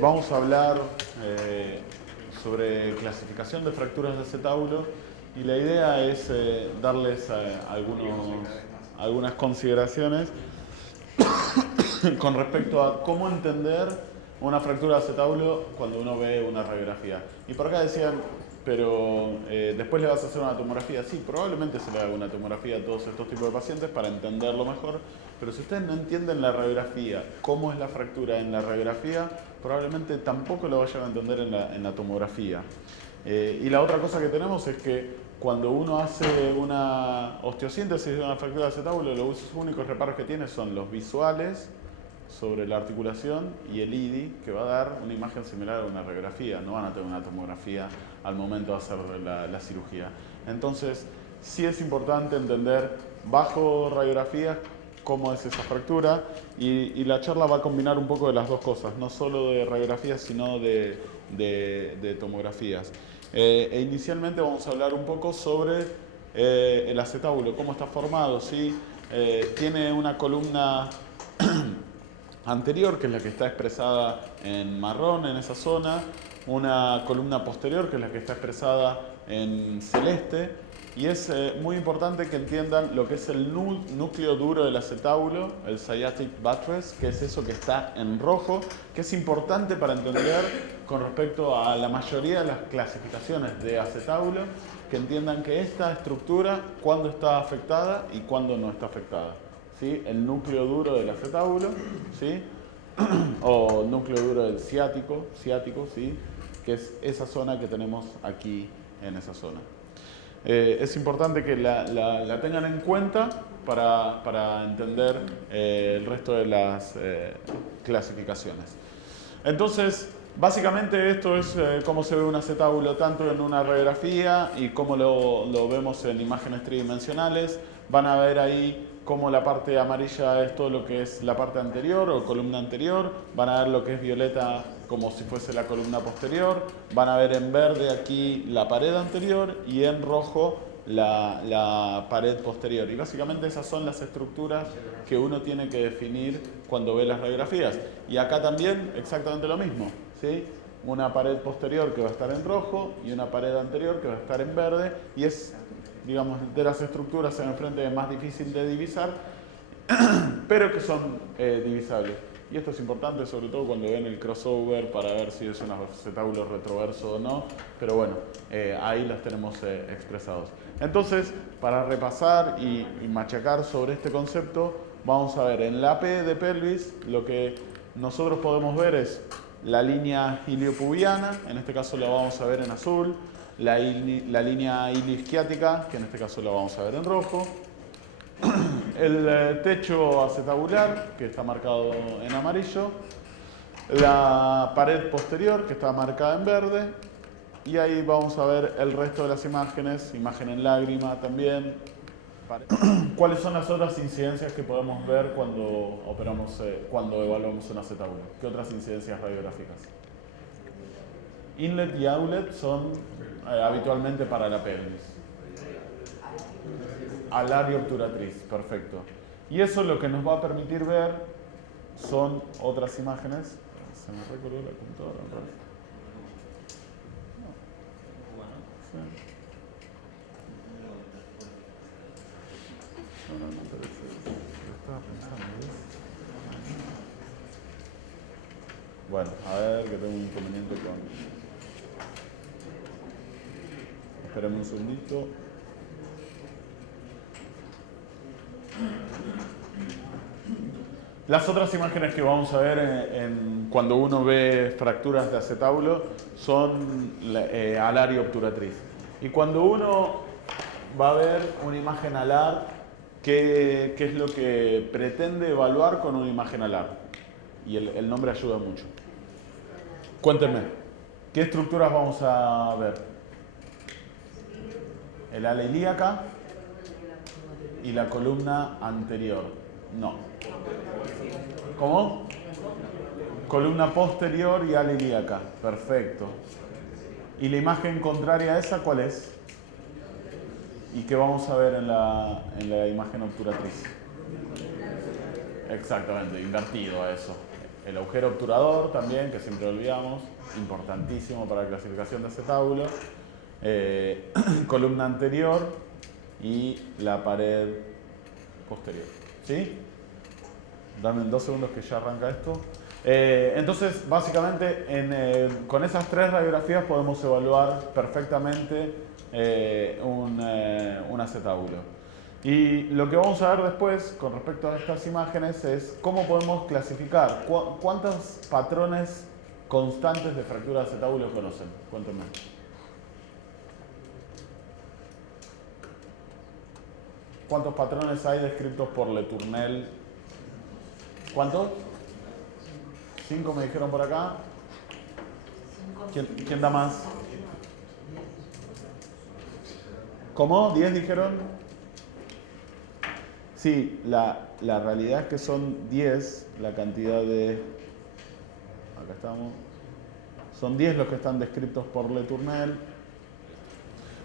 Vamos a hablar sobre clasificación de fracturas de acetábulo y la idea es darles algunas consideraciones con respecto a cómo entender una fractura de acetábulo cuando uno ve una radiografía. Y por acá decían, pero después le vas a hacer una tomografía. Sí, probablemente se le haga una tomografía a todos estos tipos de pacientes para entenderlo mejor, pero si ustedes no entienden la radiografía, cómo es la fractura en la radiografía, probablemente tampoco lo vayan a entender en la tomografía. Y la otra cosa que tenemos es que cuando uno hace una osteosíntesis de una fractura de acetábulo, los únicos reparos que tiene son los visuales sobre la articulación y el IDI, que va a dar una imagen similar a una radiografía. No van a tener una tomografía al momento de hacer la cirugía. Entonces, sí es importante entender bajo radiografías cómo es esa fractura, y la charla va a combinar un poco de las dos cosas, no solo de radiografías, sino de tomografías. Inicialmente vamos a hablar un poco sobre el acetábulo, cómo está formado, ¿sí? Tiene una columna anterior, que es la que está expresada en marrón en esa zona, una columna posterior, que es la que está expresada en celeste, y es muy importante que entiendan lo que es el núcleo duro del acetábulo, el sciatic buttress, que es eso que está en rojo, que es importante para entender con respecto a la mayoría de las clasificaciones de acetábulo, que entiendan que esta estructura, cuándo está afectada y cuándo no está afectada. ¿Sí? El núcleo duro del acetábulo, ¿sí? O núcleo duro del ciático, ¿sí? Que es esa zona que tenemos aquí en esa zona. Es importante que la tengan en cuenta para entender el resto de las clasificaciones. Entonces, básicamente esto es cómo se ve un acetábulo tanto en una radiografía y cómo lo vemos en imágenes tridimensionales. Van a ver ahí cómo la parte amarilla es todo lo que es la parte anterior o columna anterior. Van a ver lo que es violeta como si fuese la columna posterior. Van a ver en verde aquí la pared anterior y en rojo la pared posterior. Y básicamente esas son las estructuras que uno tiene que definir cuando ve las radiografías. Y acá también exactamente lo mismo, ¿sí? Una pared posterior que va a estar en rojo y una pared anterior que va a estar en verde, y es, digamos, de las estructuras en el frente más difícil de divisar, pero que son divisables. Y esto es importante sobre todo cuando ven el crossover para ver si es un acetábulo retroverso o no, pero bueno, ahí las tenemos expresados. Entonces, para repasar y machacar sobre este concepto, vamos a ver en la P de pelvis, lo que nosotros podemos ver es la línea iliopubiana, en este caso la vamos a ver en azul, la línea ilioisquiática, que en este caso la vamos a ver en rojo, el techo acetabular, que está marcado en amarillo, la pared posterior, que está marcada en verde, y ahí vamos a ver el resto de las imágenes, imagen en lágrima también. ¿Cuáles son las otras incidencias que podemos ver cuando evaluamos un acetábulo? ¿Qué otras incidencias radiográficas? Inlet y outlet son habitualmente para la pelvis. Alario obturatriz, perfecto. Y eso lo que nos va a permitir ver son otras imágenes. Se me recoló la computadora, ¿no? Sí. No me parece. Lo estaba pensando, ¿ves? Bueno, a ver, que tengo un inconveniente con... Esperemos un segundito. Las otras imágenes que vamos a ver cuando uno ve fracturas de acetábulo son alario obturatriz. Y cuando uno va a ver una imagen alar, ¿qué es lo que pretende evaluar con una imagen alar? Y el nombre ayuda mucho. Cuéntenme, ¿qué estructuras vamos a ver? El ala ilíaca y la columna anterior. No. ¿Cómo? Columna posterior y ala ilíaca. Perfecto. ¿Y la imagen contraria a esa cuál es? ¿Y qué vamos a ver en la imagen obturatriz? Exactamente, invertido a eso. el agujero obturador también, que siempre olvidamos, importantísimo para la clasificación de acetábulo, columna anterior y la pared posterior. ¿Sí? Dame 2 segundos que ya arranca esto. Entonces, básicamente, con esas 3 radiografías podemos evaluar perfectamente un acetábulo. Y lo que vamos a ver después, con respecto a estas imágenes, es cómo podemos clasificar, cuántos patrones constantes de fractura de acetábulo conocen. Cuéntenme. ¿Cuántos patrones hay descritos por Le Tournel? ¿Cuántos? 5 me dijeron por acá. ¿Quién da más? ¿Cómo? ¿10 dijeron? Sí, la realidad es que son 10 la cantidad de... Acá estamos. Son 10 los que están descritos por Le Tournel.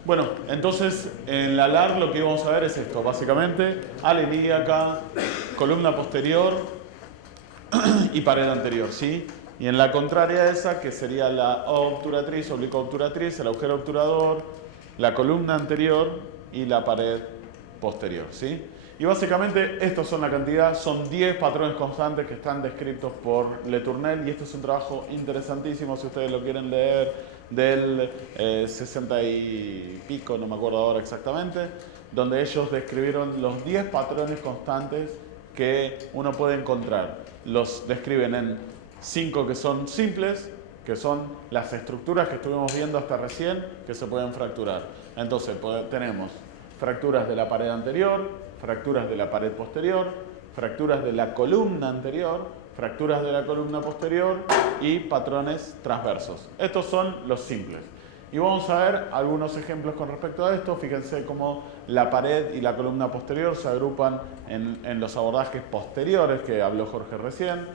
Bueno, entonces en la LAR lo que vamos a ver es esto, básicamente, ala ilíaca, columna posterior y pared anterior, ¿sí? Y en la contraria a esa, que sería la obturatriz, oblicuo obturatriz, el agujero obturador, la columna anterior y la pared posterior, ¿sí? Y básicamente estos son la cantidad, son 10 patrones constantes que están descritos por Le Tournel y esto es un trabajo interesantísimo si ustedes lo quieren leer del 60 y pico, no me acuerdo ahora exactamente, donde ellos describieron los 10 patrones constantes que uno puede encontrar. Los describen en 5 que son simples, que son las estructuras que estuvimos viendo hasta recién que se pueden fracturar. Entonces tenemos fracturas de la pared anterior, fracturas de la pared posterior, fracturas de la columna anterior, fracturas de la columna posterior y patrones transversos. Estos son los simples. Y vamos a ver algunos ejemplos con respecto a esto. Fíjense cómo la pared y la columna posterior se agrupan en los abordajes posteriores que habló Jorge recién.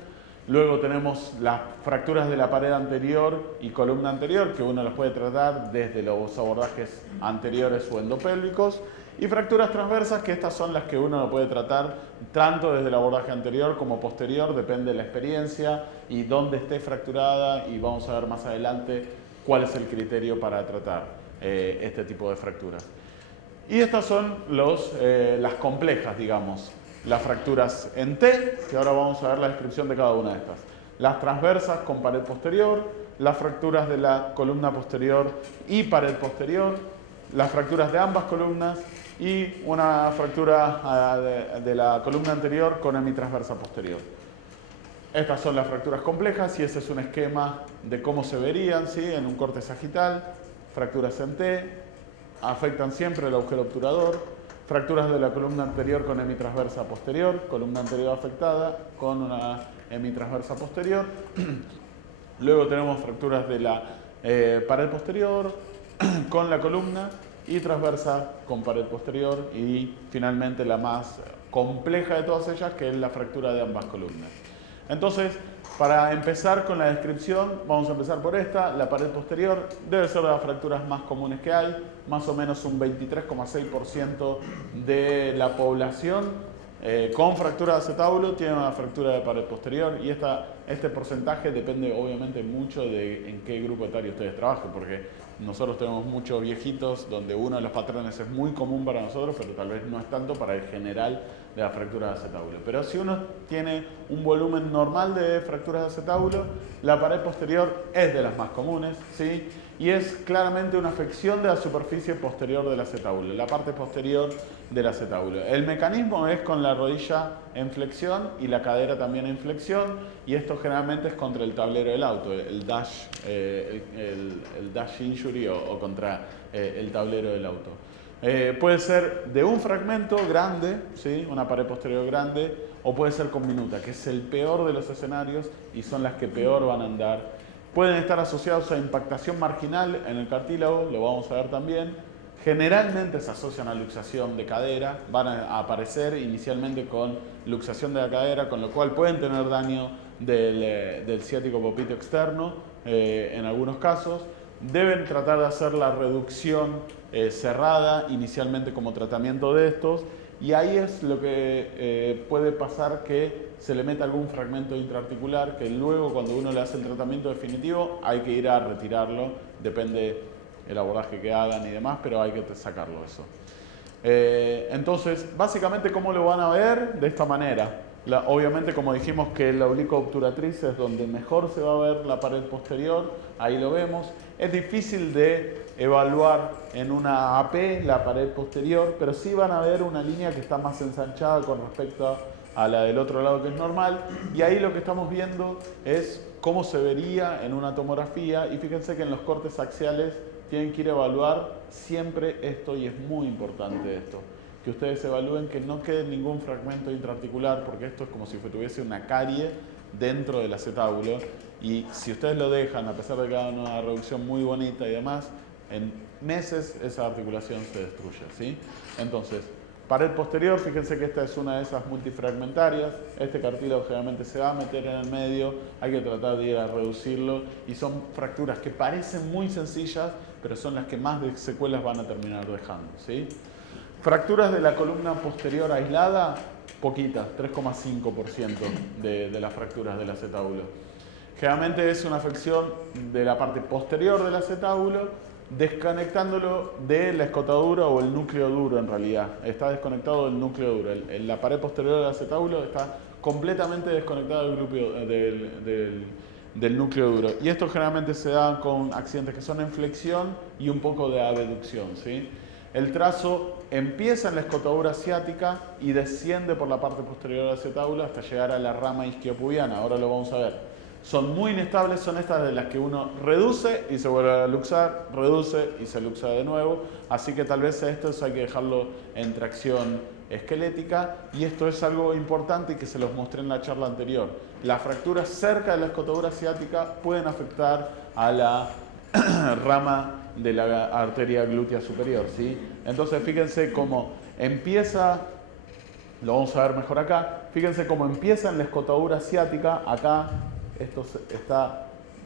Luego tenemos las fracturas de la pared anterior y columna anterior, que uno las puede tratar desde los abordajes anteriores o endopélvicos. Y fracturas transversas, que estas son las que uno lo puede tratar tanto desde el abordaje anterior como posterior, depende de la experiencia y dónde esté fracturada, y vamos a ver más adelante cuál es el criterio para tratar este tipo de fracturas. Y estas son las complejas, digamos, las fracturas en T, que ahora vamos a ver la descripción de cada una de estas. Las transversas con pared posterior, las fracturas de la columna posterior y pared posterior, las fracturas de ambas columnas y una fractura de la columna anterior con hemitransversa posterior. Estas son las fracturas complejas y ese es un esquema de cómo se verían, ¿sí? En un corte sagital. Fracturas en T, afectan siempre el agujero obturador. Fracturas de la columna anterior con hemitransversa posterior, columna anterior afectada con una hemitransversa posterior. Luego tenemos fracturas de la pared posterior con la columna y transversa con pared posterior y finalmente la más compleja de todas ellas, que es la fractura de ambas columnas. Entonces, para empezar con la descripción, vamos a empezar por esta. La pared posterior debe ser de las fracturas más comunes que hay, más o menos un 23,6% de la población con fractura de acetábulo tiene una fractura de pared posterior y este porcentaje depende obviamente mucho de en qué grupo etario ustedes trabajen, porque nosotros tenemos muchos viejitos donde uno de los patrones es muy común para nosotros, pero tal vez no es tanto para el general de la fractura de acetábulo. Pero si uno tiene un volumen normal de fracturas de acetábulo, la pared posterior es de las más comunes, ¿sí? Y es claramente una afección de la superficie posterior del acetábulo, la parte posterior del acetábulo. El mecanismo es con la rodilla en flexión y la cadera también en flexión, y esto generalmente es contra el tablero del auto, el dash injury o contra el tablero del auto. Puede ser de un fragmento grande, ¿sí? Una pared posterior grande, o puede ser con minuta, que es el peor de los escenarios y son las que peor van a andar. Pueden estar asociados a impactación marginal en el cartílago, lo vamos a ver también. Generalmente se asocian a luxación de cadera, van a aparecer inicialmente con luxación de la cadera, con lo cual pueden tener daño del ciático popito externo en algunos casos. Deben tratar de hacer la reducción cerrada inicialmente como tratamiento de estos, y ahí es lo que puede pasar que se le meta algún fragmento intraarticular que luego cuando uno le hace el tratamiento definitivo hay que ir a retirarlo, depende el abordaje que hagan y demás, pero hay que sacarlo eso. Entonces, básicamente, ¿cómo lo van a ver? De esta manera. Obviamente, como dijimos que la oblicuo obturatriz es donde mejor se va a ver la pared posterior, ahí lo vemos. Es difícil de evaluar en una AP la pared posterior, pero sí van a ver una línea que está más ensanchada con respecto a la del otro lado que es normal. Y ahí lo que estamos viendo es cómo se vería en una tomografía. Y fíjense que en los cortes axiales tienen que ir a evaluar siempre esto, y es muy importante esto, que ustedes evalúen que no quede ningún fragmento intraarticular, porque esto es como si tuviese una carie dentro del acetábulo, y si ustedes lo dejan, a pesar de que hagan una reducción muy bonita y demás, en meses esa articulación se destruye, ¿sí? Entonces, pared posterior, fíjense que esta es una de esas multifragmentarias, este cartílago generalmente se va a meter en el medio, hay que tratar de ir a reducirlo, y son fracturas que parecen muy sencillas, pero son las que más de secuelas van a terminar dejando, ¿sí? Fracturas de la columna posterior aislada, poquitas, 3,5% de las fracturas del acetábulo. Generalmente es una afección de la parte posterior del acetábulo, desconectándolo de la escotadura o el núcleo duro en realidad. Está desconectado del núcleo duro. La pared posterior del acetábulo está completamente desconectada del núcleo duro. Y esto generalmente se da con accidentes que son en flexión y un poco de abducción, ¿sí? El trazo empieza en la escotadura ciática y desciende por la parte posterior del acetábulo hasta llegar a la rama isquiopubiana. Ahora lo vamos a ver. Son muy inestables, son estas de las que uno reduce y se vuelve a luxar, reduce y se luxa de nuevo. Así que tal vez a estos hay que dejarlo en tracción esquelética, y esto es algo importante y que se los mostré en la charla anterior. Las fracturas cerca de la escotadura ciática pueden afectar a la rama de la arteria glútea superior, ¿sí? Entonces fíjense cómo empieza, lo vamos a ver mejor acá, fíjense cómo empieza en la escotadura ciática, acá esto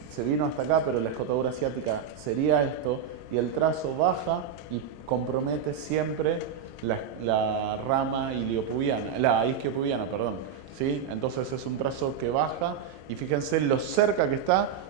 se vino hasta acá, pero la escotadura ciática sería esto, y el trazo baja y compromete siempre la rama iliopubiana, la isquiopubiana, perdón, ¿sí? Entonces es un trazo que baja, y fíjense lo cerca que está,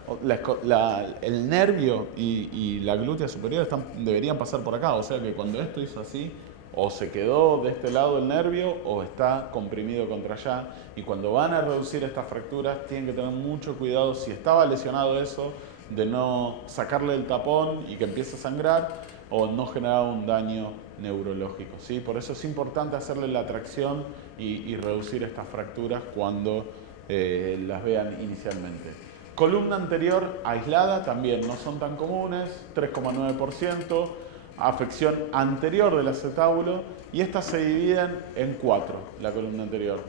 el nervio y la glútea superior deberían pasar por acá, o sea que cuando esto hizo así, o se quedó de este lado el nervio o está comprimido contra allá, y cuando van a reducir estas fracturas tienen que tener mucho cuidado, si estaba lesionado eso, de no sacarle el tapón y que empiece a sangrar o no generar un daño neurológico, ¿sí? Por eso es importante hacerle la tracción y reducir estas fracturas cuando las vean inicialmente. Columna anterior aislada también no son tan comunes, 3,9%. Afección anterior del acetábulo, y estas se dividen en 4, la columna anterior.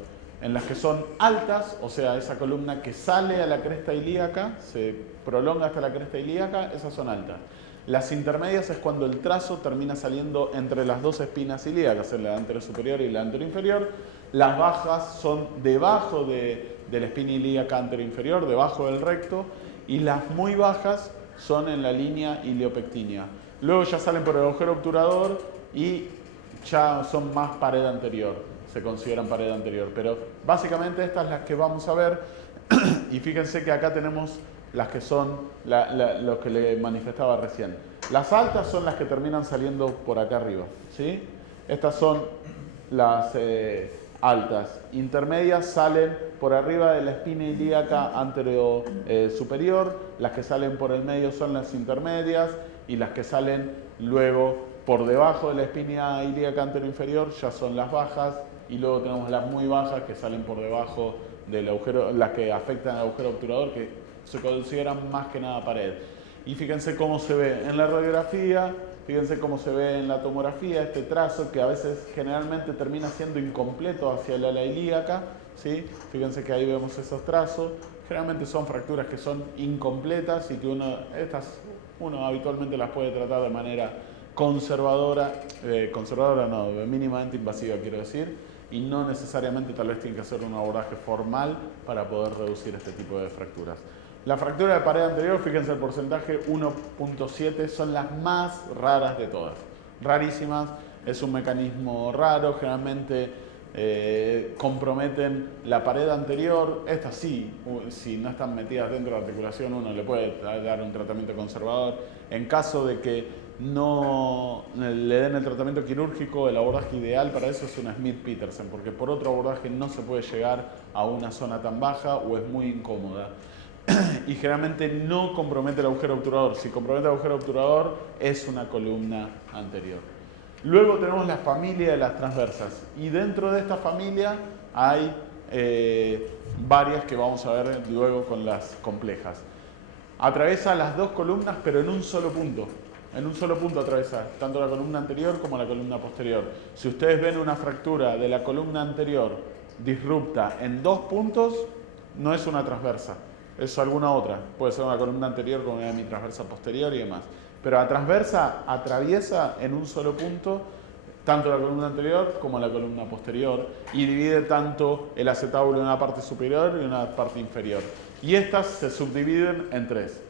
En las que son altas, o sea, esa columna que sale a la cresta ilíaca, se prolonga hasta la cresta ilíaca, esas son altas. Las intermedias es cuando el trazo termina saliendo entre las dos espinas ilíacas, la anterior superior y la anterior inferior. Las bajas son debajo de la espina ilíaca anterior inferior, debajo del recto, y las muy bajas son en la línea iliopectínea. Luego ya salen por el agujero obturador y ya son más pared anterior, se consideran pared anterior. Pero básicamente estas son las que vamos a ver, y fíjense que acá tenemos las que son lo que le manifestaba recién. Las altas son las que terminan saliendo por acá arriba, ¿sí? Estas son las altas. Intermedias salen por arriba de la espina ilíaca anterior superior, las que salen por el medio son las intermedias, y las que salen luego por debajo de la espina ilíaca anterior inferior ya son las bajas, y luego tenemos las muy bajas que salen por debajo del agujero, las que afectan al agujero obturador, que se consideran más que nada pared. Y fíjense cómo se ve en la radiografía, fíjense cómo se ve en la tomografía este trazo, que a veces generalmente termina siendo incompleto hacia la ala ilíaca, ¿sí? Fíjense que ahí vemos esos trazos. Generalmente son fracturas que son incompletas y que uno habitualmente las puede tratar de manera conservadora no, mínimamente invasiva quiero decir, y no necesariamente tal vez tiene que hacer un abordaje formal para poder reducir este tipo de fracturas. La fractura de pared anterior, fíjense el porcentaje, 1,7, son las más raras de todas, rarísimas. es un mecanismo raro, generalmente comprometen la pared anterior. Estas sí, si no están metidas dentro de la articulación, uno le puede dar un tratamiento conservador. En caso de que no le den el tratamiento quirúrgico, el abordaje ideal para eso es una Smith-Petersen, porque por otro abordaje no se puede llegar a una zona tan baja o es muy incómoda. Y generalmente no compromete el agujero obturador. Si compromete el agujero obturador, es una columna anterior. Luego tenemos la familia de las transversas. Y dentro de esta familia hay varias que vamos a ver luego con las complejas. Atraviesa las dos columnas, pero en un solo punto. En un solo punto atraviesa tanto la columna anterior como la columna posterior. Si ustedes ven una fractura de la columna anterior disrupta en dos puntos, no es una transversa, es alguna otra. Puede ser una columna anterior con una hemitransversa posterior y demás. Pero la transversa atraviesa en un solo punto tanto la columna anterior como la columna posterior y divide tanto el acetábulo en una parte superior y una parte inferior. Y estas se subdividen en tres.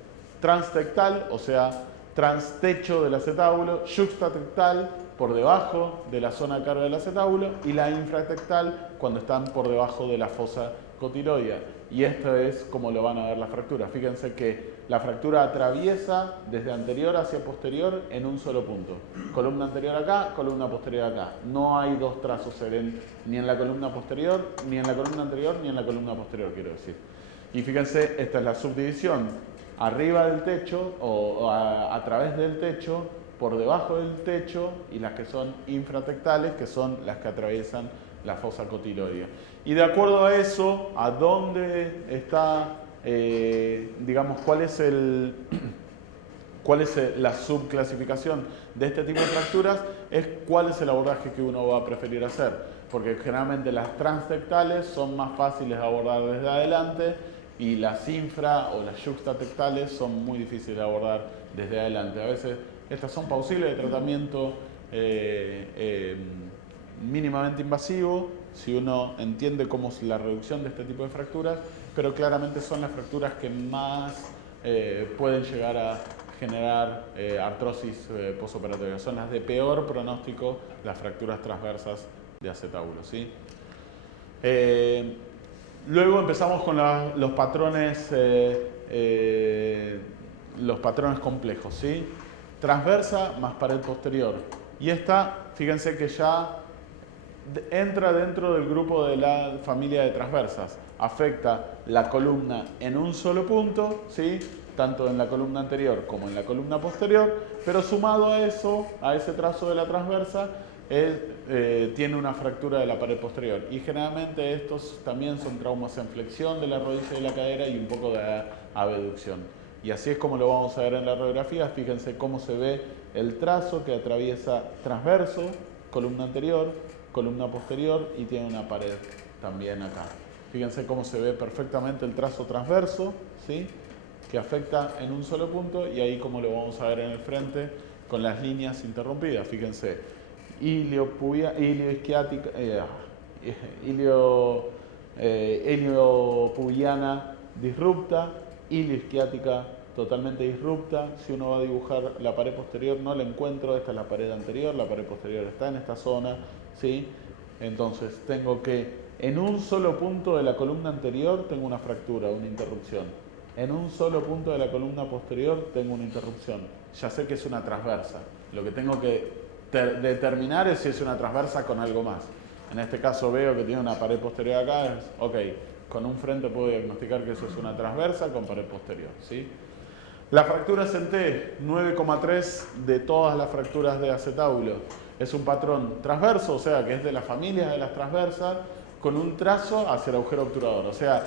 Transtectal, o sea, transtecho del acetábulo, yuxtatectal, por debajo de la zona de carga del acetábulo, y la infratectal, cuando están por debajo de la fosa cotiloidea. Y esto es como lo van a ver las fracturas. Fíjense que la fractura atraviesa desde anterior hacia posterior en un solo punto. Columna anterior acá, columna posterior acá. No hay dos trazos ni en la columna posterior, ni en la columna anterior, ni en la columna posterior, quiero decir. Y fíjense, esta es la subdivisión arriba del techo o a través del techo, por debajo del techo, y las que son infratectales, que son las que atraviesan la fosa cotiloidea. Y de acuerdo a eso, a dónde está, digamos, cuál es la subclasificación de este tipo de fracturas, es cuál es el abordaje que uno va a preferir hacer. Porque generalmente las transtectales son más fáciles de abordar desde adelante y las infra o las yuxtatectales son muy difíciles de abordar desde adelante. A veces estas son pausibles de tratamiento mínimamente invasivo, si uno entiende cómo es la reducción de este tipo de fracturas, pero claramente son las fracturas que más pueden llegar a generar artrosis postoperatoria. Son las de peor pronóstico, las fracturas transversas de acetábulo, ¿sí? Luego empezamos con los patrones complejos, ¿sí? Transversa más pared posterior. Y esta, fíjense que ya entra dentro del grupo de la familia de transversas. Afecta la columna en un solo punto, ¿sí? Tanto en la columna anterior como en la columna posterior, pero sumado a eso, a ese trazo de la transversa, tiene una fractura de la pared posterior. Y generalmente estos también son traumas en flexión de la rodilla y la cadera y un poco de abducción. Y así es como lo vamos a ver en la radiografía. Fíjense cómo se ve el trazo que atraviesa transverso, columna anterior, columna posterior y tiene una pared también acá. Fíjense cómo se ve perfectamente el trazo transverso, ¿sí? Que afecta en un solo punto, y ahí como lo vamos a ver en el frente con las líneas interrumpidas. Fíjense, iliopubiana disrupta, ilioisquiática totalmente disrupta. Si uno va a dibujar la pared posterior, no la encuentro. Esta es la pared anterior, la pared posterior está en esta zona, ¿sí? Entonces tengo que en un solo punto de la columna anterior tengo una fractura, una interrupción. En un solo punto de la columna posterior tengo una interrupción. Ya sé que es una transversa. Lo que tengo que determinar es si es una transversa con algo más. En este caso veo que tiene una pared posterior acá. Ok, con un frente puedo diagnosticar que eso es una transversa con pared posterior, ¿sí? La fractura CENTE, 9,3 de todas las fracturas de acetábulo. Es un patrón transverso, o sea que es de las familias de las transversas, con un trazo hacia el agujero obturador. O sea,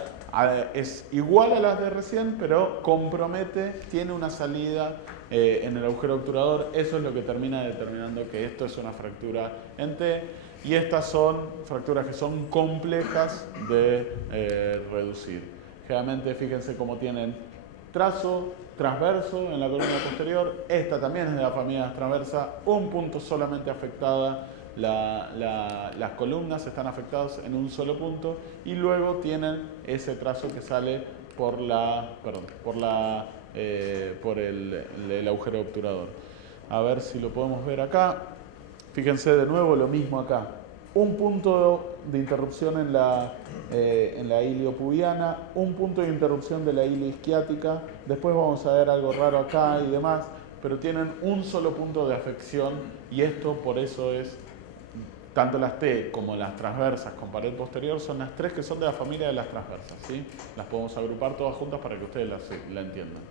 es igual a las de recién, pero compromete, tiene una salida en el agujero obturador. Eso es lo que termina determinando que esto es una fractura en T. Y estas son fracturas que son complejas de reducir. Generalmente, fíjense cómo tienen trazo transverso en la columna posterior. Esta también es de la familia transversa, un punto solamente afectada. Las columnas están afectadas en un solo punto y luego tienen ese trazo que sale por el agujero obturador. A ver si lo podemos ver acá. Fíjense de nuevo lo mismo acá. Un punto de interrupción en la iliopubiana, un punto de interrupción de la ilio isquiática. Después vamos a ver algo raro acá y demás, pero tienen un solo punto de afección y esto por eso es, tanto las T como las transversas con pared posterior son las tres que son de la familia de las transversas, ¿sí? Las podemos agrupar todas juntas para que ustedes la entiendan.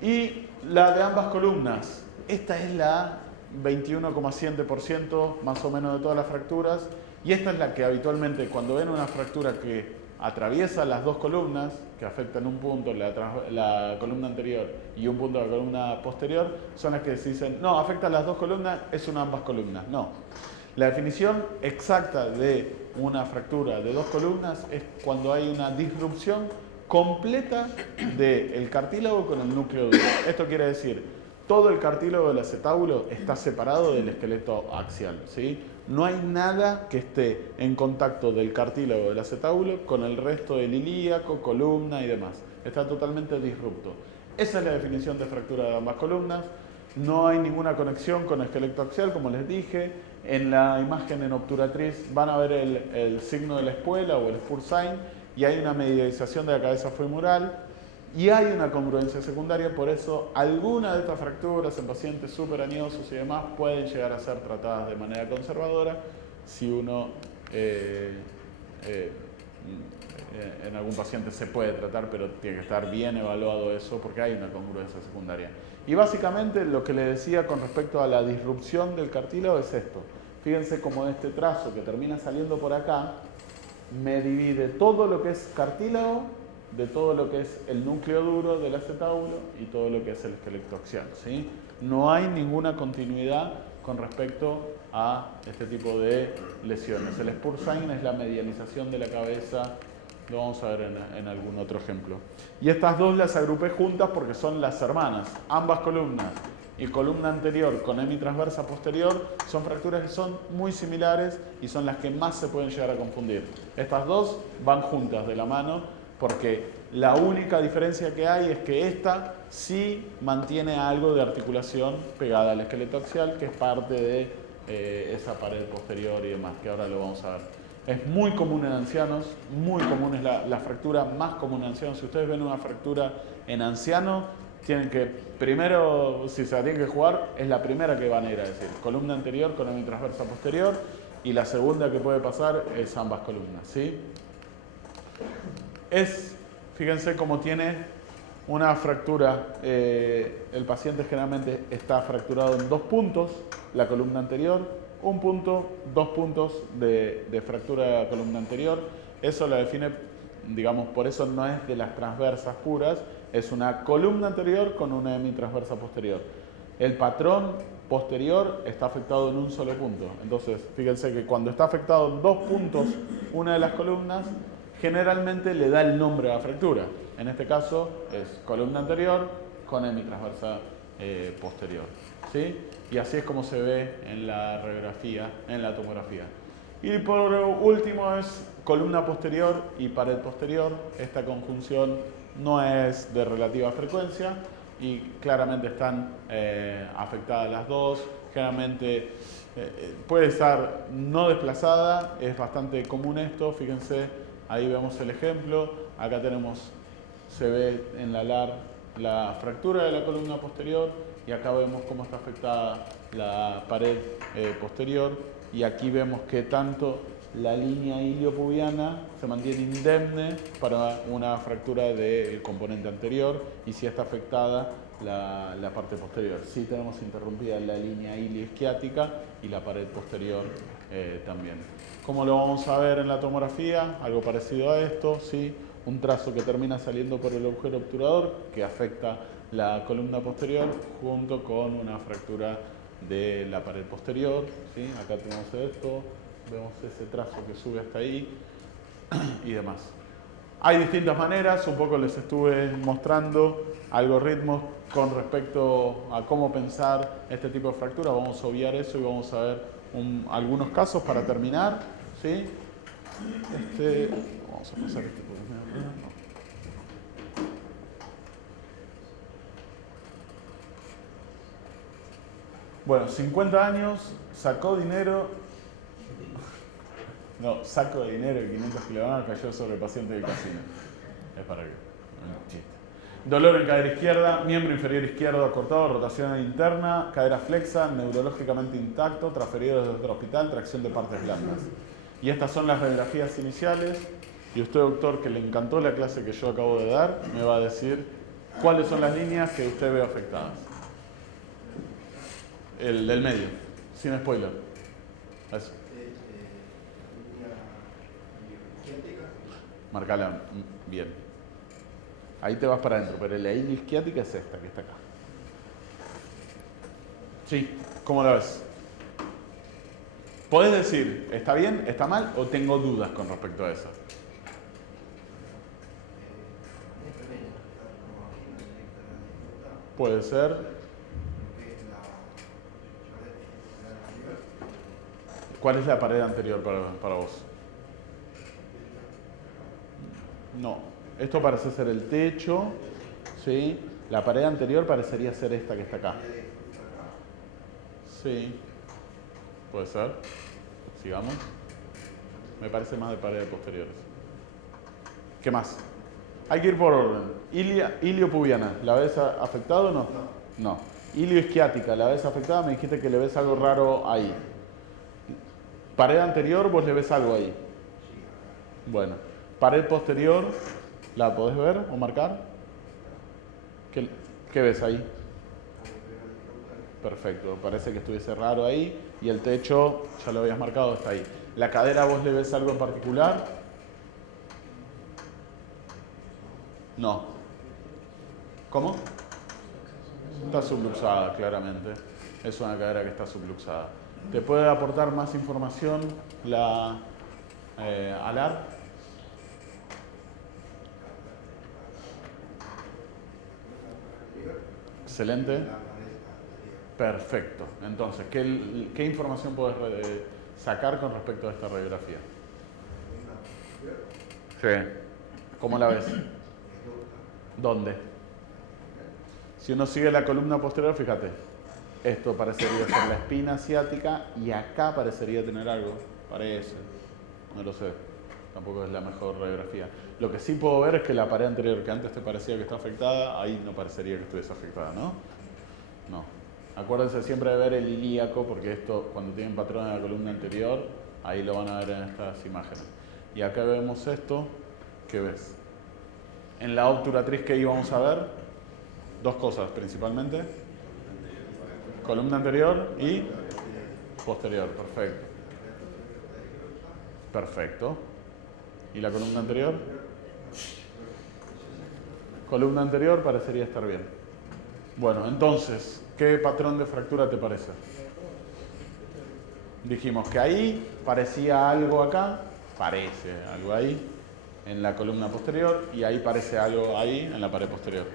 Y la de ambas columnas, esta es la 21,7% más o menos de todas las fracturas, y esta es la que habitualmente cuando ven una fractura que atraviesa las dos columnas, que afectan un punto, la columna anterior y un punto de la columna posterior, son las que se dicen, no, afecta las dos columnas, es una ambas columnas. No. La definición exacta de una fractura de dos columnas es cuando hay una disrupción completa del cartílago con el núcleo duro. Esto quiere decir, todo el cartílago del acetábulo está separado del esqueleto axial, ¿sí? No hay nada que esté en contacto del cartílago del acetábulo con el resto del ilíaco, columna y demás. Está totalmente disrupto. Esa es la definición de fractura de ambas columnas. No hay ninguna conexión con el esqueleto axial, como les dije. En la imagen en obturatriz van a ver el signo de la espuela o el spur sign, y hay una medialización de la cabeza femoral y hay una congruencia secundaria. Por eso algunas de estas fracturas en pacientes súper añosos y demás pueden llegar a ser tratadas de manera conservadora si uno en algún paciente se puede tratar, pero tiene que estar bien evaluado eso porque hay una congruencia secundaria. Y básicamente lo que les decía con respecto a la disrupción del cartílago es esto. Fíjense cómo este trazo que termina saliendo por acá me divide todo lo que es cartílago de todo lo que es el núcleo duro del acetábulo y todo lo que es el esqueleto axial, ¿sí? No hay ninguna continuidad con respecto a este tipo de lesiones. El spur sign es la medialización de la cabeza, lo vamos a ver en algún otro ejemplo. Y estas dos las agrupé juntas porque son las hermanas. Ambas columnas y columna anterior con hemitransversa posterior son fracturas que son muy similares y son las que más se pueden llegar a confundir. Estas dos van juntas de la mano porque la única diferencia que hay es que esta sí mantiene algo de articulación pegada al esqueleto axial, que es parte de esa pared posterior y demás, que ahora lo vamos a ver. Es muy común en ancianos, muy común, es la fractura más común en ancianos. Si ustedes ven una fractura en anciano, tienen que, primero, si se la tienen que jugar, es la primera que van a ir a decir. Columna anterior con hemitransversa posterior, y la segunda que puede pasar es ambas columnas, ¿sí? Fíjense cómo tiene una fractura. El paciente generalmente está fracturado en dos puntos, la columna anterior, un punto, dos puntos de fractura de la columna anterior. Eso la define, digamos, por eso no es de las transversas puras, es una columna anterior con una hemitransversa posterior. El patrón posterior está afectado en un solo punto. Entonces, fíjense que cuando está afectado en dos puntos una de las columnas, generalmente le da el nombre a la fractura. En este caso es columna anterior con hemitransversa posterior, ¿sí? Y así es como se ve en la radiografía, en la tomografía. Y por último es columna posterior y pared posterior. Esta conjunción no es de relativa frecuencia y claramente están afectadas las dos. Generalmente puede estar no desplazada, es bastante común esto, fíjense. Ahí vemos el ejemplo, acá se ve en la LAR la fractura de la columna posterior y acá vemos cómo está afectada la pared posterior, y aquí vemos que tanto la línea iliopubiana se mantiene indemne para una fractura del componente anterior y si está afectada la parte posterior. Sí tenemos interrumpida la línea ilioisquiática y la pared posterior también. ¿Cómo lo vamos a ver en la tomografía? Algo parecido a esto, ¿sí? Un trazo que termina saliendo por el agujero obturador que afecta la columna posterior junto con una fractura de la pared posterior, ¿sí? Acá tenemos esto, vemos ese trazo que sube hasta ahí y demás. Hay distintas maneras, un poco les estuve mostrando algoritmos con respecto a cómo pensar este tipo de fractura. Vamos a obviar eso y vamos a ver algunos casos para terminar, ¿sí? Vamos a pasar este por acá. Bueno, 50 años, sacó dinero. No, saco de dinero y 500 kilogramos cayó sobre el paciente del casino. Es para que. Un chiste. Dolor en cadera izquierda, miembro inferior izquierdo acortado, rotación interna, cadera flexa, neurológicamente intacto, transferido desde otro hospital, tracción de partes blandas. Y estas son las radiografías iniciales. Y usted, doctor, que le encantó la clase que yo acabo de dar, me va a decir cuáles son las líneas que usted ve afectadas. El del medio, sin spoiler. Eso. Marcala bien. Ahí te vas para adentro, pero la línea isquiática es esta, que está acá. Sí, ¿cómo la ves? ¿Podés decir, está bien, está mal, o tengo dudas con respecto a eso? Puede ser. ¿Cuál es la pared anterior para vos? No, esto parece ser el techo, ¿sí? La pared anterior parecería ser esta que está acá. Sí, puede ser. Sigamos. Me parece más de paredes posteriores. ¿Qué más? Hay que ir por orden. Iliopubiana, ¿la ves afectado o no? No. Ilioisquiática, ¿la ves afectada? Me dijiste que le ves algo raro ahí. Pared anterior, vos le ves algo ahí. Bueno. Pared posterior, ¿la podés ver o marcar? ¿Qué ves ahí? Perfecto, parece que estuviese raro ahí. Y el techo, ya lo habías marcado, está ahí. ¿La cadera vos le ves algo en particular? No. ¿Cómo? Está subluxada, claramente. Es una cadera que está subluxada. ¿Te puede aportar más información la ALAR? Excelente. Perfecto. Entonces, ¿qué información puedes sacar con respecto a esta radiografía? Sí. ¿Cómo la ves? ¿Dónde? Si uno sigue la columna posterior, fíjate. Esto parecería ser la espina ciática y acá parecería tener algo. Parece. No lo sé. Tampoco es la mejor radiografía. Lo que sí puedo ver es que la pared anterior, que antes te parecía que está afectada, ahí no parecería que estuviese afectada, ¿no? No. Acuérdense siempre de ver el ilíaco, porque esto, cuando tienen patrón en la columna anterior, ahí lo van a ver en estas imágenes. Y acá vemos esto, ¿qué ves? En la obturatriz que íbamos a ver, dos cosas principalmente. Columna anterior y posterior, perfecto. Perfecto. ¿Y la columna anterior? Columna anterior parecería estar bien. Bueno, entonces, ¿qué patrón de fractura te parece? Dijimos que ahí parecía algo acá, parece algo ahí, en la columna posterior, y ahí parece algo ahí, en la pared posterior.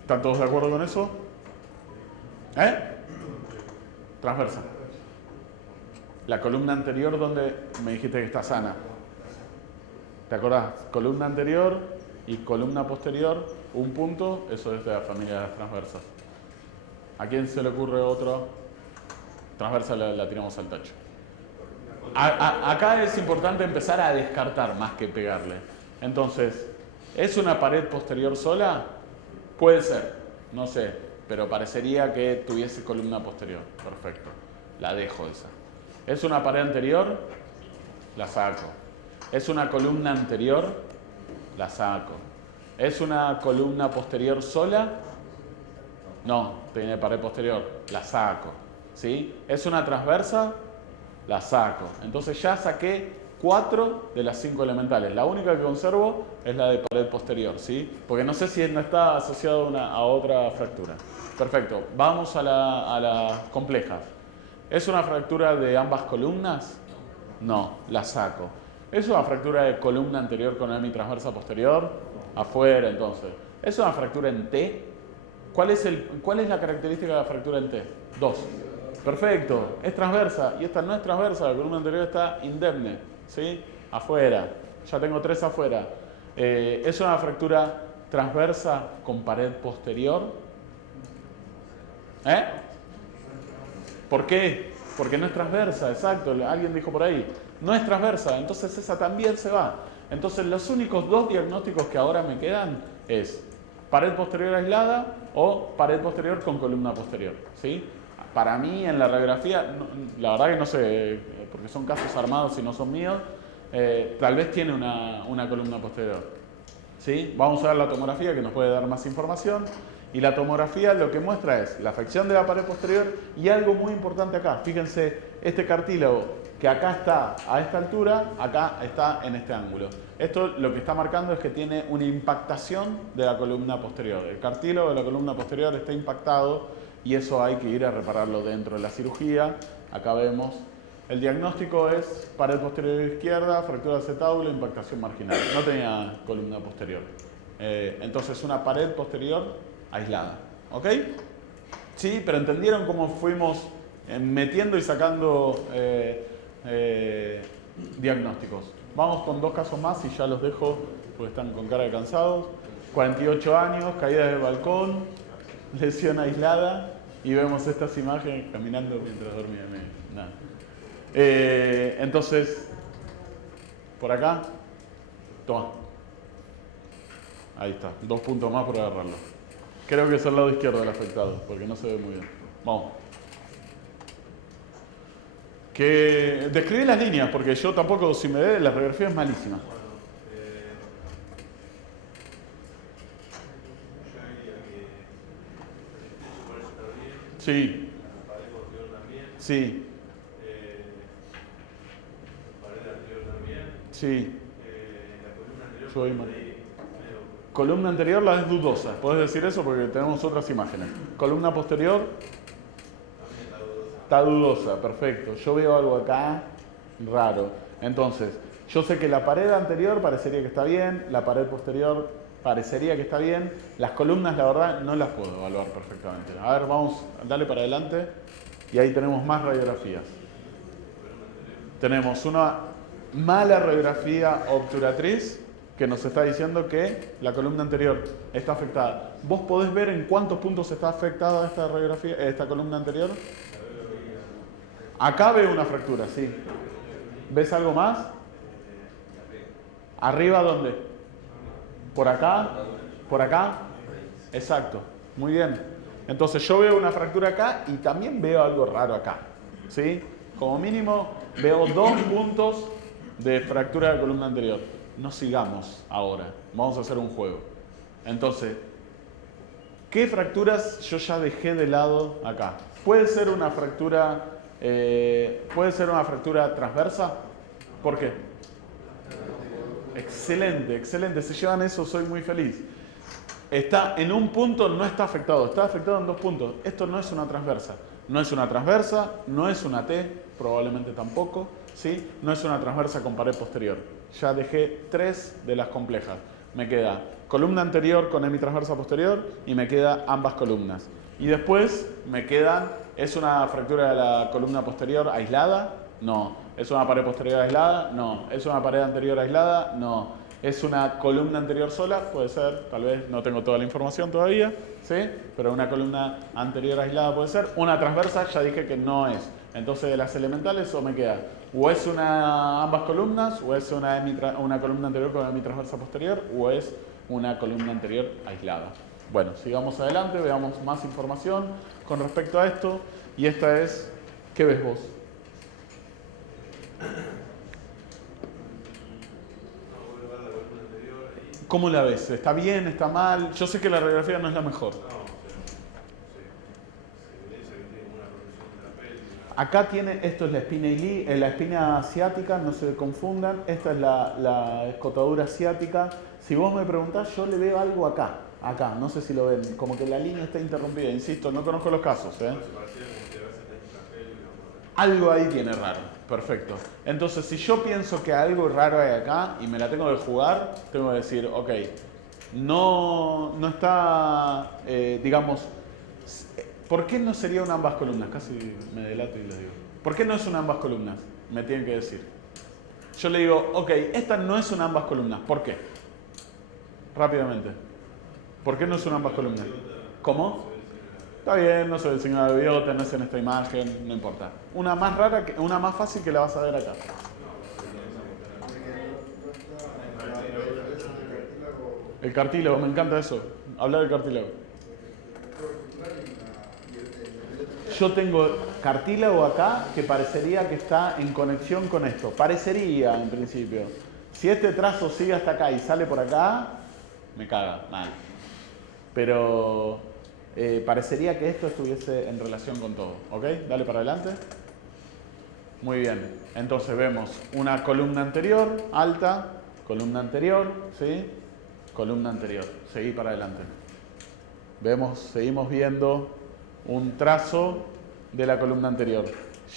¿Están todos de acuerdo con eso? Transversa. La columna anterior, donde me dijiste que está sana. ¿Te acordás? Columna anterior y columna posterior, un punto, eso es de la familia de las transversas. ¿A quién se le ocurre otro? Transversa la tiramos al tacho. Acá es importante empezar a descartar más que pegarle. Entonces, ¿es una pared posterior sola? Puede ser, no sé, pero parecería que tuviese columna posterior. Perfecto, la dejo esa. ¿Es una pared anterior? La saco. ¿Es una columna anterior? La saco. ¿Es una columna posterior sola? No, tiene pared posterior. La saco. ¿Sí? ¿Es una transversa? La saco. Entonces ya saqué 4 de las 5 elementales. La única que conservo es la de pared posterior, ¿sí? Porque no sé si no está asociado a otra fractura. Perfecto. Vamos a las complejas. ¿Es una fractura de ambas columnas? No, la saco. ¿Es una fractura de columna anterior con hemitransversa posterior? Afuera, entonces. ¿Es una fractura en T? ¿Cuál es la característica de la fractura en T? 2. Perfecto, es transversa. Y esta no es transversa, la columna anterior está indemne, ¿sí? Afuera. Ya tengo 3 afuera. ¿Es una fractura transversa con pared posterior? ¿Por qué? Porque no es transversa, exacto. Alguien dijo por ahí, no es transversa, entonces esa también se va. Entonces los únicos dos diagnósticos que ahora me quedan es pared posterior aislada o pared posterior con columna posterior, ¿sí? Para mí en la radiografía, la verdad que no sé, porque son casos armados y no son míos, tal vez tiene una columna posterior, ¿sí? Vamos a ver la tomografía que nos puede dar más información. Y la tomografía lo que muestra es la afección de la pared posterior y algo muy importante acá. Fíjense, este cartílago que acá está a esta altura, acá está en este ángulo. Esto lo que está marcando es que tiene una impactación de la columna posterior. El cartílago de la columna posterior está impactado y eso hay que ir a repararlo dentro de la cirugía. Acá vemos, el diagnóstico es pared posterior izquierda, fractura de acetábulo, impactación marginal. No tenía columna posterior. Entonces una pared posterior aislada, ¿ok? Sí, pero entendieron cómo fuimos metiendo y sacando diagnósticos. Vamos con dos casos más y ya los dejo porque están con cara de cansados. 48 años, caída del balcón, lesión aislada y vemos estas imágenes caminando mientras dormía. Nada. Entonces, por acá, toma. Ahí está, 2 puntos más por agarrarlo. Creo que es el lado izquierdo del afectado, porque no se ve muy bien. Vamos. Describí las líneas, porque yo tampoco, si me ve, la radiografía es malísima. Yo diría que el por eso está bien. Sí. La pared posterior también. Sí. La pared anterior también. Sí. La columna anterior. Yo voy mal. Columna anterior la es dudosa. ¿Puedes decir eso? Porque tenemos otras imágenes. Columna posterior. Está dudosa, perfecto. Yo veo algo acá raro. Entonces, yo sé que la pared anterior parecería que está bien, la pared posterior parecería que está bien. Las columnas, la verdad, no las puedo evaluar perfectamente. A ver, vamos, dale para adelante. Y ahí tenemos más radiografías. Tenemos una mala radiografía obturatriz que nos está diciendo que la columna anterior está afectada. ¿Vos podés ver en cuántos puntos está afectada esta radiografía, esta columna anterior? Acá veo una fractura, sí. ¿Ves algo más? ¿Arriba dónde? ¿Por acá? ¿Por acá? Exacto. Muy bien. Entonces yo veo una fractura acá y también veo algo raro acá. ¿Sí? Como mínimo veo 2 puntos de fractura de la columna anterior. No sigamos ahora. Vamos a hacer un juego. Entonces, ¿qué fracturas yo ya dejé de lado acá? Puede ser una fractura transversa. ¿Por qué? Excelente, excelente. Si llevan eso, soy muy feliz. Está en un punto, no está afectado. Está afectado en 2 puntos. Esto no es una transversa. No es una transversa, no es una T, probablemente tampoco. ¿Sí? No es una transversa con pared posterior. Ya dejé 3 de las complejas. Me queda columna anterior con hemitransversa posterior y me queda ambas columnas. Y después me quedan, ¿es una fractura de la columna posterior aislada? No. ¿Es una pared posterior aislada? No. ¿Es una pared anterior aislada? No. ¿Es una columna anterior sola? Puede ser, tal vez, no tengo toda la información todavía, ¿sí? Pero una columna anterior aislada puede ser. Una transversa ya dije que no es. Entonces de las elementales o me queda o es ambas columnas, o es una columna anterior con hemitransversa posterior, o es una columna anterior aislada. Bueno, sigamos adelante, veamos más información con respecto a esto. Y esta es, ¿qué ves vos? ¿Cómo la ves? ¿Está bien? ¿Está mal? Yo sé que la radiografía no es la mejor. Acá tiene, esto es la espina la espina asiática, no se confundan. Esta es la escotadura asiática. Si vos me preguntás, yo le veo algo acá, no sé si lo ven, como que la línea está interrumpida, insisto, no conozco los casos. Algo ahí tiene raro, perfecto. Entonces, si yo pienso que algo raro hay acá y me la tengo que jugar, tengo que decir, ok, no está, digamos, ¿por qué no sería una ambas columnas? Casi me delato y lo digo. ¿Por qué no es una ambas columnas? Me tienen que decir. Yo le digo, ok, esta no es una ambas columnas. ¿Por qué? Rápidamente. ¿Por qué no son ambas columnas? ¿Cómo? Está bien, no se ve el signo de biota, no es en esta imagen, no importa. Una más rara, una más fácil que la vas a ver acá. El cartílago, me encanta eso. Hablar del cartílago. Yo tengo cartílago acá que parecería que está en conexión con esto. Parecería, en principio. Si este trazo sigue hasta acá y sale por acá, me caga, mal. Pero parecería que esto estuviese en relación con todo. ¿Ok? Dale para adelante. Muy bien. Entonces vemos una columna anterior, alta, columna anterior, ¿sí? Columna anterior. Seguí para adelante. Seguimos viendo un trazo de la columna anterior.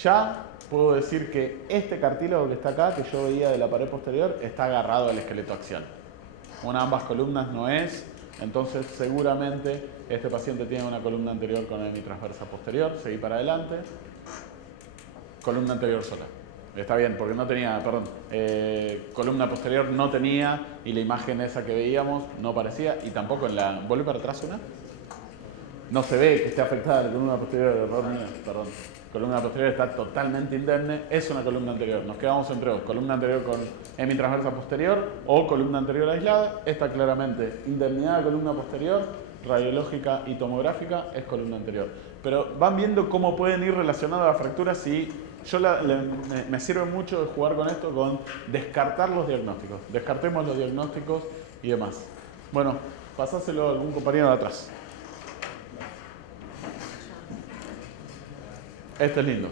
Ya puedo decir que este cartílago que está acá, que yo veía de la pared posterior, está agarrado al esqueleto axial. Una de ambas columnas no es, entonces seguramente este paciente tiene una columna anterior con hemitransversa posterior. Seguí para adelante. Columna anterior sola. Está bien, porque no tenía, perdón, columna posterior no tenía y la imagen esa que veíamos no parecía y tampoco en la... ¿Vuelve para atrás una? No se ve que esté afectada la columna posterior, error mío, perdón. Columna posterior está totalmente indemne, es una columna anterior. Nos quedamos entre dos, columna anterior con hemitransversa posterior o columna anterior aislada. Esta claramente, indemnidad de columna posterior, radiológica y tomográfica, es columna anterior. Pero van viendo cómo pueden ir relacionadas las fracturas y yo me sirve mucho de jugar con esto, con descartar los diagnósticos. Descartemos los diagnósticos y demás. Bueno, pasáselo a algún compañero de atrás. Este es lindo.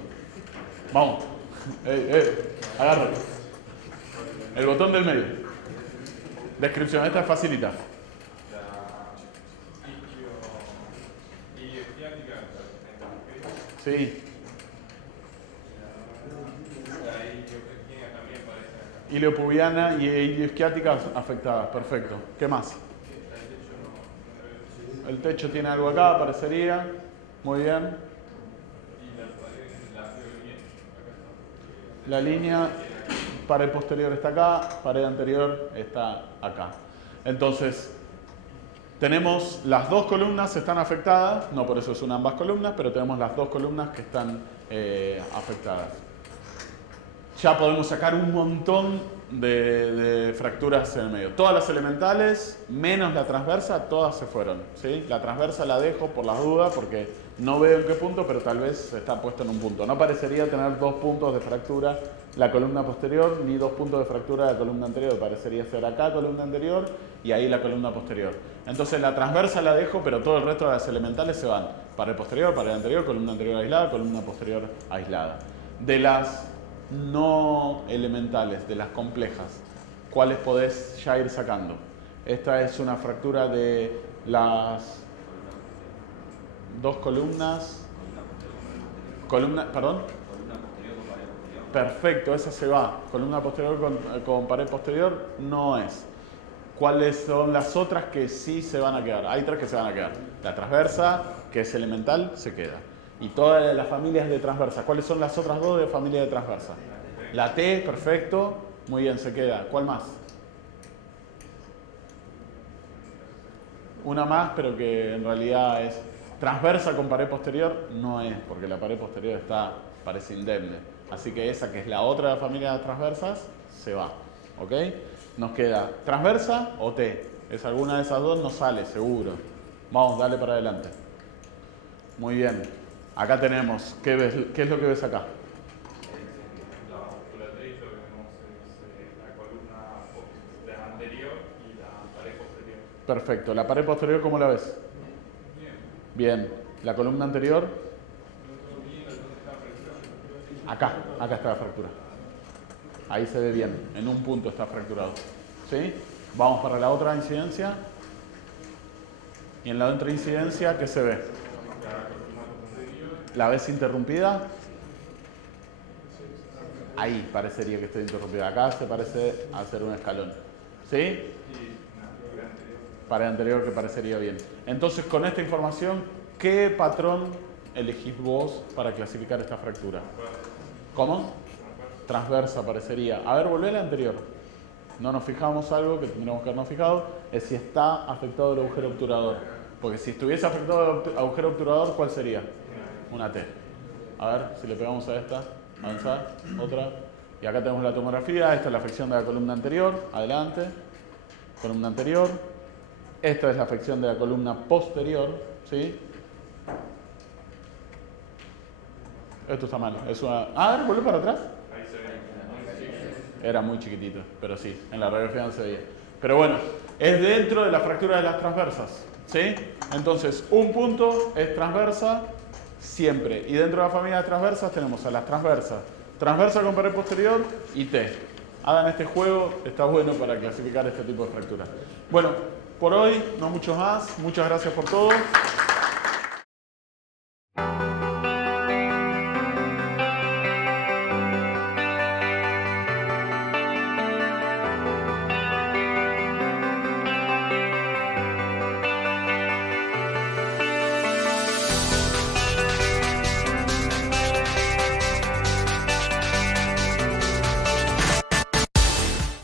Vamos. Agárralo. El botón del medio. Descripción. Esta es facilita. Sí. Iliopubiana y ilioisquiática afectadas. Perfecto. ¿Qué más? El techo tiene algo acá, parecería. Muy bien. La línea, pared posterior está acá, pared anterior está acá. Entonces, tenemos las dos columnas están afectadas, no por eso son ambas columnas, pero tenemos las dos columnas que están afectadas. Ya podemos sacar un montón de fracturas en el medio. Todas las elementales, menos la transversa, todas se fueron, ¿sí? La transversa la dejo por las dudas porque no veo en qué punto, pero tal vez está puesto en un punto. No parecería tener 2 puntos de fractura la columna posterior, ni 2 puntos de fractura la columna anterior. Parecería ser acá columna anterior y ahí la columna posterior. Entonces la transversa la dejo, pero todo el resto de las elementales se van. Pared posterior, pared anterior, columna anterior aislada, columna posterior aislada. De las no elementales, de las complejas, ¿cuáles podés ya ir sacando? Esta es una fractura de las dos columnas. Perdón. Perfecto, esa se va. Columna posterior con pared posterior no es. ¿Cuáles son las otras que sí se van a quedar? Hay 3 que se van a quedar. La transversa, que es elemental, se queda. Y todas las familias de transversa. ¿Cuáles son las otras 2 de familia de transversa? La T, perfecto. Muy bien, se queda. ¿Cuál más? Una más, pero que en realidad es transversa con pared posterior. No es, porque la pared posterior parece indemne. Así que esa, que es la otra de la familia de transversas, se va. ¿Ok? Nos queda transversa o T. Es alguna de esas dos, no sale, seguro. Vamos, dale para adelante. Muy bien. Acá tenemos, ¿qué ves? ¿Qué es lo que ves acá? La musculatriz, lo que vemos es la columna anterior y la pared posterior. Perfecto. ¿La pared posterior cómo la ves? Bien. ¿La columna anterior? Acá está la fractura. Ahí se ve bien. En un punto está fracturado. ¿Sí? Vamos para la otra incidencia. Y en la otra incidencia, ¿qué se ve? ¿La ves interrumpida? Ahí parecería que esté interrumpida. Acá se parece hacer un escalón. ¿Sí? Pared anterior que parecería bien. Entonces, con esta información, ¿qué patrón elegís vos para clasificar esta fractura? ¿Cómo? Transversa parecería. A ver, volvé a la anterior. no nos fijamos algo que tendríamos que habernos fijado, es si está afectado el agujero obturador. Porque si estuviese afectado el agujero obturador, ¿cuál sería? Una T. A ver si le pegamos a esta. Avanzar. Otra. Y acá tenemos la tomografía. Esta es la afección de la columna anterior. Adelante. Columna anterior. Esta es la afección de la columna posterior. ¿Sí? Esto está mal. Es una... A ver, vuelve para atrás. Ahí se ve. Era muy chiquitito, pero sí, en la radiografía no se veía. Pero bueno, es dentro de la fractura de las transversas, ¿sí? Entonces, un punto es transversa siempre. Y dentro de la familia de transversas tenemos a las transversas, transversa con pared posterior y T. Hagan este juego, está bueno para clasificar este tipo de fracturas. Bueno, por hoy no mucho más. Muchas gracias por todo.